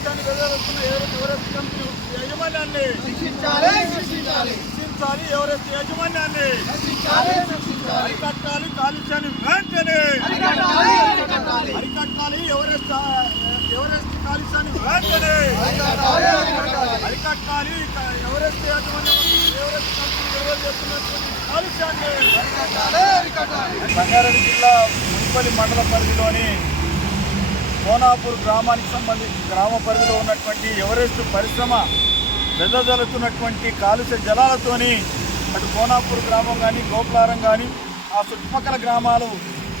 కాలుష్యాన్ని వెదజల్లుతున్న Everest company యాజమాన్యాన్ని శిక్షించాలి. ఎవరెస్ట్ యాజమాన్యాన్ని అరికట్టాలి. కాలుష్యాన్ని వెంటనే అరికట్టాలి. ఎవరెస్ట్ కాలుష్యాన్ని వెంటనే అరికట్టాలి. ఎవరెస్ట్ యాజమాన్యం ఎవరెస్ట్ కంపెనీ చేస్తున్నటువంటి కాలుష్యాన్ని సంగారెడ్డి జిల్లా మున్సిపల్ మండల పరిధిలోని కోనాపూర్ గ్రామానికి సంబంధించి గ్రామ పరిధిలో ఉన్నటువంటి ఎవరెస్ట్ పరిశ్రమ వెదజల్లుతున్నటువంటి కాలుష్య జలాలతోని అటు కోనాపూర్ గ్రామం కానీ గోపులారం కానీ ఆ చుట్టుపక్కల గ్రామాలు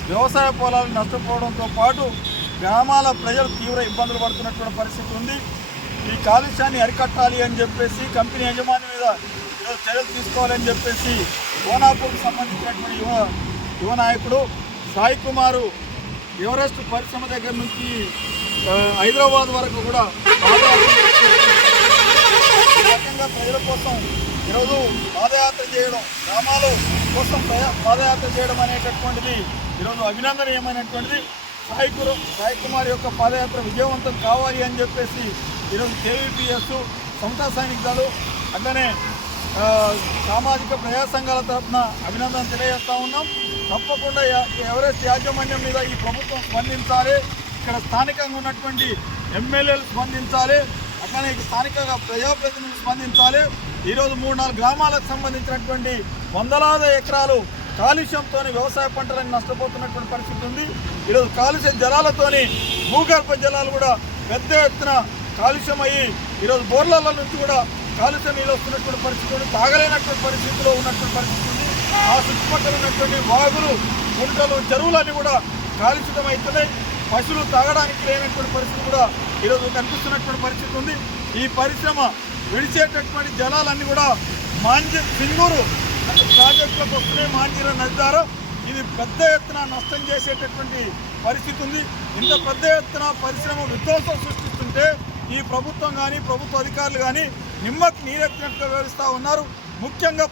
వ్యవసాయ పొలాలు నష్టపోవడంతో పాటు గ్రామాల ప్రజలు తీవ్ర ఇబ్బందులు పడుతున్నటువంటి పరిస్థితి ఉంది. ఈ కాలుష్యాన్ని అరికట్టాలి అని చెప్పేసి కంపెనీ యజమాని మీద ఈరోజు చర్యలు తీసుకోవాలని చెప్పేసి కోనాపూర్కి సంబంధించినటువంటి యువ నాయకుడు సాయి కుమారు ఎవరెస్ట్ పరిశ్రమ దగ్గర నుంచి హైదరాబాద్ వరకు కూడా రకంగా ప్రజల కోసం ఈరోజు పాదయాత్ర చేయడం, గ్రామాల కోసం పాదయాత్ర చేయడం అనేటటువంటిది ఈరోజు అభినందనీయమైనటువంటిది. సాయి కుమార్ యొక్క పాదయాత్ర విజయవంతం కావాలి అని చెప్పేసి ఈరోజు కేవీపీఎస్, సమతా సైనిక దళం అట్లనే సామాజిక ప్రజా సంఘాల తరఫున అభినందన తెలియజేస్తూ ఉన్నాం. తప్పకుండా ఎవరెస్ట్ యాజమాన్యం మీద ఈ ప్రభుత్వం స్పందించాలి. ఇక్కడ స్థానికంగా ఉన్నటువంటి ఎమ్మెల్యేలు స్పందించాలి. అట్లనే స్థానికంగా ప్రజాప్రతినిధులు స్పందించాలి. ఈరోజు 3-4 గ్రామాలకు సంబంధించినటువంటి వందలాది ఎకరాలు కాలుష్యంతో వ్యవసాయ పంటలను నష్టపోతున్నటువంటి పరిస్థితి ఉంది. ఈరోజు కాలుష్య జలాలతోని భూగర్భ జలాలు కూడా పెద్ద ఎత్తున కాలుష్యం అయ్యి ఈరోజు బోర్ల నుంచి కూడా కాలుష్య నీళ్ళు వస్తున్నటువంటి పరిస్థితి ఉంది. తాగలేనటువంటి పరిస్థితిలో ఉన్నటువంటి పరిస్థితి ఉంది. ఆ చుట్టుపక్కల ఉన్నటువంటి వాగులు, గుంటలు, చెరువులన్నీ కూడా కాలుషితం అవుతున్నాయి. పశువులు తాగడానికి లేనటువంటి పరిస్థితి కూడా ఈరోజు కనిపిస్తున్నటువంటి పరిస్థితి ఉంది. ఈ పరిశ్రమ విడిచేటటువంటి జలాలన్నీ కూడా సింగూరు ప్రాజెక్టులకు వస్తున్నాయి. మాంజీర నది ద్వారా ఇది పెద్ద ఎత్తున నష్టం చేసేటటువంటి పరిస్థితి ఉంది. ఇంత పెద్ద ఎత్తున పరిశ్రమ విధ్వంసం సృష్టిస్తుంటే ఈ ప్రభుత్వం కానీ ప్రభుత్వ అధికారులు కానీ నిమ్మకు నీరెత్తినట్టుగా వివరిస్తూ ఉన్నారు. ముఖ్యంగా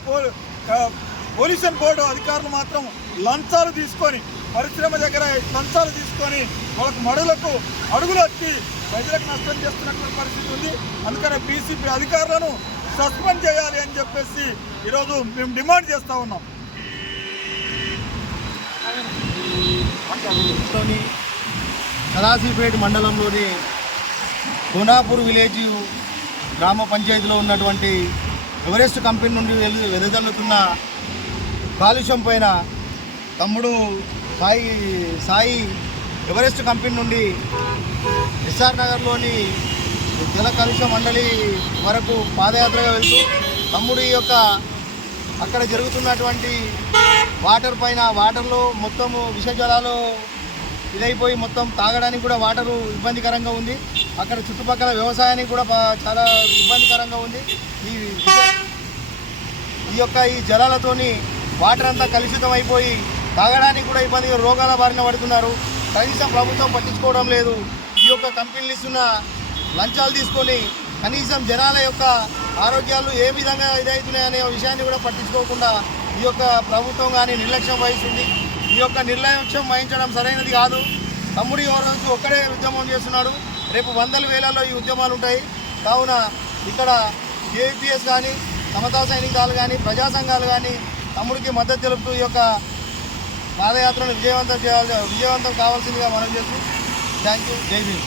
పొల్యూషన్ బోర్డు అధికారులు మాత్రం లంచాలు తీసుకొని పరిశ్రమ దగ్గర లంచాలు తీసుకొని వాళ్ళకు మడులకు అడుగులు వచ్చి ప్రజలకు నష్టం చేస్తున్నటువంటి పరిస్థితి ఉంది. అందుకనే పీసీపీ అధికారులను సస్పెండ్ చేయాలి అని చెప్పేసి ఈరోజు మేము డిమాండ్ చేస్తూ ఉన్నాం. సదాశివపేట మండలంలోని కోనాపూర్ విలేజ్ గ్రామ పంచాయతీలో ఉన్నటువంటి ఎవరెస్ట్ కంపెనీ నుండి వెదజల్లుతున్న కాలుష్యం పైన తమ్ముడు సాయి ఎవరెస్ట్ కంపెనీ నుండి ఎస్ఆర్ నగర్లోని జల కాలుష్య మండలి వరకు పాదయాత్రగా వెళ్తూ తమ్ముడు ఈ యొక్క అక్కడ జరుగుతున్నటువంటి వాటర్లో మొత్తము విష జలాలు ఇదైపోయి మొత్తం తాగడానికి కూడా వాటరు ఇబ్బందికరంగా ఉంది. అక్కడ చుట్టుపక్కల వ్యవసాయానికి కూడా చాలా ఇబ్బందికరంగా ఉంది. ఈ జలాలతోని వాటర్ అంతా కలుషితం అయిపోయి తాగడానికి కూడా ఇబ్బందిగా రోగాల బారిన పడుతున్నారు. కనీసం ప్రభుత్వం పట్టించుకోవడం లేదు. ఈ యొక్క కంపెనీలు ఇస్తున్న లంచాలు తీసుకొని కనీసం జనాల యొక్క ఆరోగ్యాలు ఏ విధంగా ఇదవుతున్నాయనే విషయాన్ని కూడా పట్టించుకోకుండా ఈ యొక్క ప్రభుత్వం కానీ నిర్లక్ష్యం వహిస్తుంది. ఈ యొక్క నిర్లక్ష్యం వహించడం సరైనది కాదు. తమ్ముడు రోజు ఒక్కడే ఉద్యమం చేస్తున్నాడు. రేపు వందల వేలలో ఈ ఉద్యమాలు ఉంటాయి. కావున ఇక్కడ కేవీపీఎస్ కానీ సమతా సైనికాలు కానీ ప్రజా సంఘాలు కానీ తమ్ముడికి మద్దతు తెలుపుతూ ఈ యొక్క పాదయాత్రను విజయవంతం కావాల్సిందిగా మనం చేస్తూ థ్యాంక్ యూ. జై భీమ్.